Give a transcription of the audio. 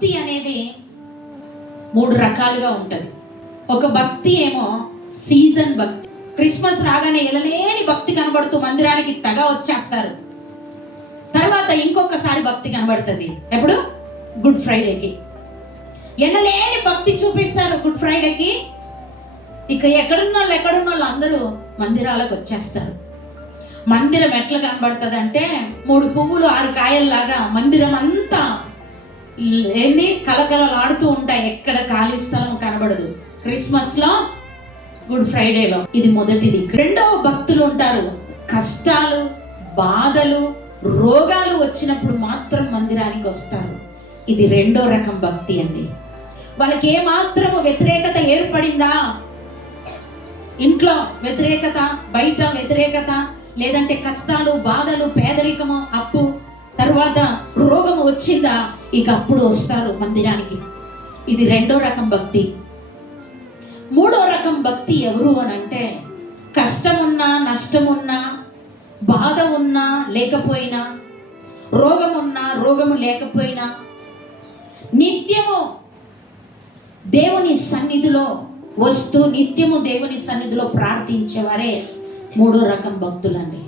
భక్తి అనేది 3 రకాలుగా ఉంటుంది. ఒక భక్తి ఏమో సీజన్ భక్తి. క్రిస్మస్ రాగానే ఎలలేని భక్తి కనబడుతూ మందిరానికి తెగ వచ్చేస్తారు. తర్వాత ఇంకొకసారి భక్తి కనబడుతుంది. ఎప్పుడు? గుడ్ ఫ్రైడేకి ఎనలేని భక్తి చూపిస్తారు. గుడ్ ఫ్రైడేకి ఇక ఎక్కడున్న వాళ్ళు అందరూ మందిరాలకు వచ్చేస్తారు. మందిరం ఎట్లా కనబడుతుంది అంటే 3 పువ్వులు 6 కాయల్లాగా మందిరం అంతా ఏంది కలకలలాడుతూ ఉంటాయి. ఎక్కడ ఖాళీ స్థలం కనబడదు. క్రిస్మస్ లో, గుడ్ ఫ్రైడేలో. ఇది మొదటిది. రెండవ భక్తులు ఉంటారు. కష్టాలు, బాధలు, రోగాలు వచ్చినప్పుడు మాత్రం మందిరానికి వస్తారు. ఇది రెండో రకం భక్తి అండి. వాళ్ళకి ఏమాత్రము వ్యతిరేకత ఏర్పడిందా, ఇంట్లో వ్యతిరేకత, బయట వ్యతిరేకత, లేదంటే కష్టాలు, బాధలు, పేదరికము, అప్పు, తర్వాత రోగము వచ్చిందా, ఇక అప్పుడు వస్తారు మందిరానికి. ఇది రెండో రకం భక్తి. మూడో రకం భక్తి ఎవరు అని అంటే, కష్టమున్నా, నష్టమున్నా, బాధ ఉన్నా లేకపోయినా, రోగమున్నా రోగము లేకపోయినా, నిత్యము దేవుని సన్నిధిలో వస్తూ నిత్యము దేవుని సన్నిధిలో ప్రార్థించేవారే మూడో రకం భక్తులండి.